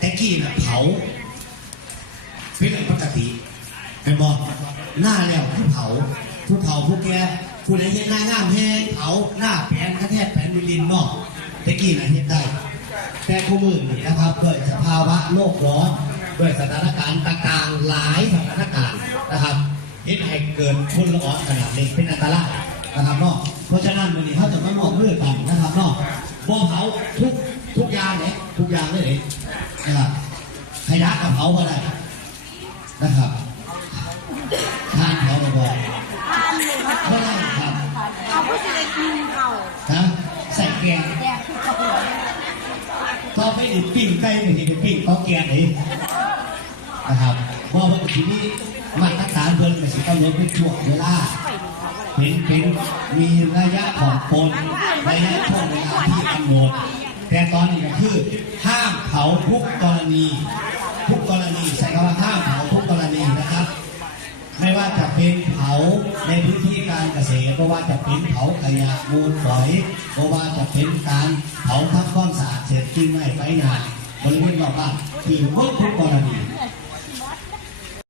แต่กี้น่ะเผาเป็นเรื่องปกติเป็นบอกหน้าแล้วผู้เผาผู้แก่ผู้ใดเห็นหน้างามแห้งเผาหน้าแผนกระแทกแผนมิลินเนาะแต่กี้น่ะเห็นได้แต่คู่มือนี่นะครับด้วยสภาวะโลกร้อนด้วยสถานการณ์ต่างๆหลายสถานการณ์นะครับเห็นให้เกิดฝุ่นละอองขนาดนี้เป็นอันตรายนะครับเนาะเพราะฉะนั้นวันนี้เขาจะมามอบมือกันนะครับเนาะบ่เผาทุกอย่างเลยทุกอย่างเลยนะครับขยะกับเผาก็ได้นะครับทานเผาก็ได้ทานเลยค่ะ ก็ได้ครับ เอาผู้ชายกินเขา นะใส่แกง แดกคือกระเป๋า ก็ไม่ได้ปิ้งไก่ไม่ได้ปิ้งเขาแกงเลยนะครับเพราะว่าทีนี้มาตรฐานเพิ่นมันสิต้องลดเป็นช่วงเวลาเป็นมีระยะผ่อนปลนระยะช่วงเวลาที่กำหนดแต่ตอนนี้ก็คือห้ามเผาทุกกรณีใช้คำว่าห้ามเผาทุกกรณีนะครับไม่ว่าจะเป็นเผาในพื้นที่การเกษตรไม่ว่าจะเป็นเผาขยะมูลฝอยไม่ว่าจะเป็นการเผาทับก้อนสารเศษกิ่งไม้ไฟนาบริเวณรอบบ้านคือทุกกรณี